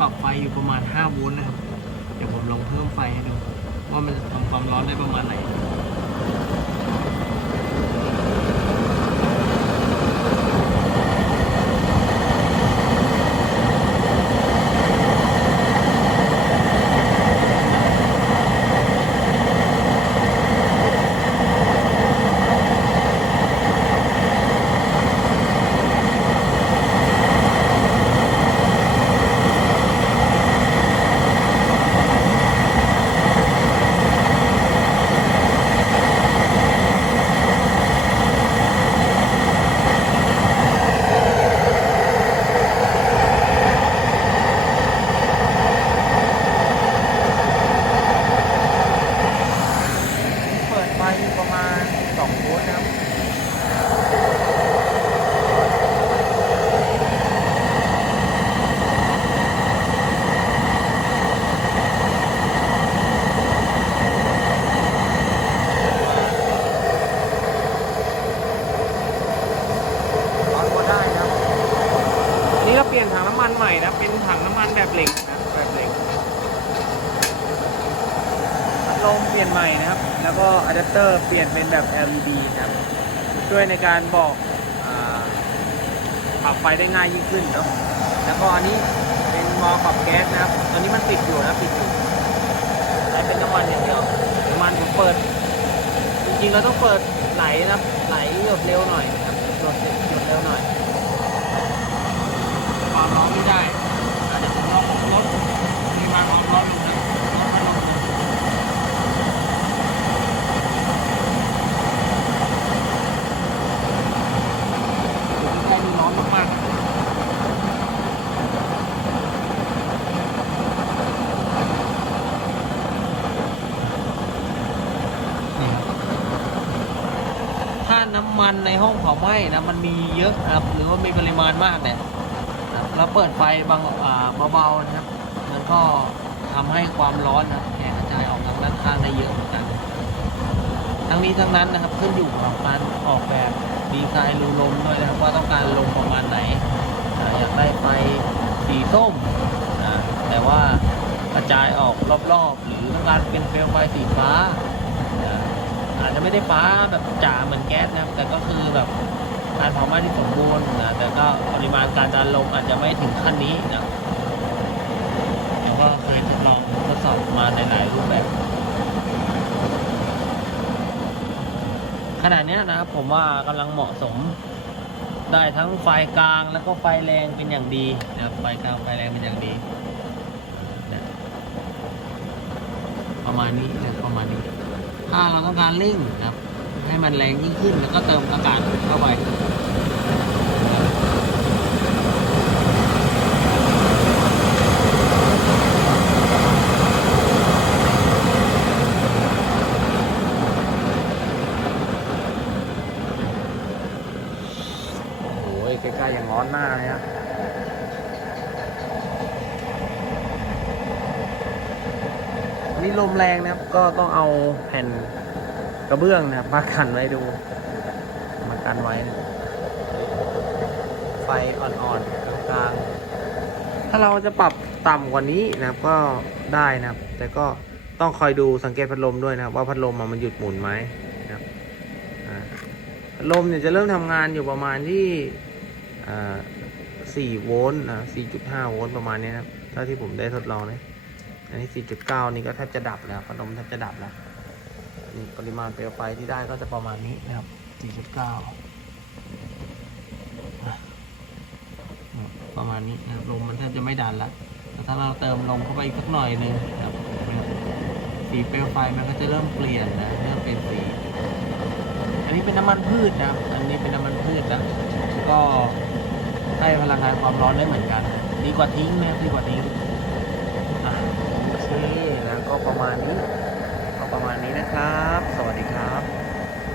ปรับไฟอยู่ประมาณ 5 โวลต์นะครับ เดี๋ยวผมลองเพิ่มไฟให้ดู ว่ามันจะทำความร้อนได้ประมาณไหน เปิดไฟอยู่ประมาณ 2 โวลต์นะครับ ร้อนพอได้นะครับอันนี้ เปลี่ยนถังน้ำมันใหม่นะ เป็นถังน้ำมันแบบเหล็กนะแบบเหล็กพัดลมเปลี่ยนใหม่นะครับ แล้วก็อะแดปเตอร์เปลี่ยนเป็นแบบ LED นะครับ ช่วยในการบอกปรับไฟได้ง่ายยิ่งขึ้นเนาะแล้วก็อันนี้เป็นมอปรับแก๊สนะครับ ตอนนี้มันติดอยู่นะปิดอยู่ใช้เป็นน้ำมันอย่างเดียวน้ำมันผมเปิด จริงๆเราต้องเปิดไหลนะไหลหยดเร็วหน่อยครับหยดหยดเร็วหน่อย ความร้อนไม่ได้อาจจะผมลดลดปริมาณความร้อนลงนะลดพัดลมลงใกล้ร้อนมากๆ ถ้าน้ำมันในห้องเผาไหม้นะมันมีเยอะนะครับหรือว่ามีปริมาณมากเนี่ย นะครับแล้วเปิดไฟบางเบาๆนะครับ มันก็ทำให้ความร้อนนะแผ่กระจายออกทางด้านข้างได้เยอะเหมือนกัน ทั้งนี้ทั้งนั้นนะครับขึ้นอยู่กับการออกแบบดีไซน์รูลมด้วยนะครับว่าต้องการลมประมาณไหนอยากได้ไฟสีส้มนะแต่ว่ากระจายออกรอบๆ หรือต้องการเป็นเปลวไฟสีฟ้า อาจจะไม่ได้ฟ้าแบบจ๋าเหมือนแก๊สนะครับแต่ก็คือแบบการเผาไหม้ที่สมบูรณ์นะแต่ก็ มาการดันลมอาจจะไม่ถึงขั้นนี้นะแต่ว่าเคยทดลองทดสอบมาในหลายรูปแบบ ขนาดนี้ยนะครับผมว่ากำลังเหมาะสมได้ทั้งไฟกลางแล้วก็ไฟแรงเป็นอย่างดีนะครับไฟกลางไฟแรงเป็นอย่างดี ประมาณนี้นะประมาณนี้ ถ้าเราต้องการเร่งนะครับ ให้มันแรงยิ่งขึ้นแล้วก็เติมอากาศเข้าไป ใกล้ๆอย่างร้อนหน้าเลยครับนนี้ลมแรงนะครับ ก็ต้องเอาแผ่นกระเบื้องนะครับมากันไว้ดู มากันไว้นะไฟอ่อนๆกลางๆถ้าเราจะปรับต่ำกว่านี้นะครับก็ได้นะครับ แต่ก็ต้องคอยดูสังเกตพัดลมด้วยนะครับ ว่าพัดลมมันหยุดหมุนไหมนะครับพัดลมเนี่ยจะเริ่มทำงานอยู่ประมาณที่ 4โวลต์นะ4.5 โวลต์ประมาณนี้นะครับเท่าที่ผมได้ทดลองนะอันนี้ 4.9 นี่ก็แทบจะดับแล้วพัดลมแทบจะดับแล้วปริมาณเปลวไฟที่ได้ก็จะประมาณนี้นะครับ 4.9 ประมาณนี้นะครับลมมันแทบจะไม่ดันแล้วแต่ถ้าเราเติมลมเข้าไปอีกสักหน่อยหนึงนะครับสีเปลวไฟมันก็จะเริ่มเปลี่ยนนะ เริ่มเป็นสี อันนี้เป็นน้ำมันพืชนะครับ อันนี้เป็นน้ำมันพืชนะ ก็ให้พลังงานความร้อนได้เหมือนกัน ดีกว่าทิ้งนะครับดีกว่าทิ้งอะโอเคแล้วก็ประมาณนี้ก็ประมาณนี้นะครับ สวัสดีครับ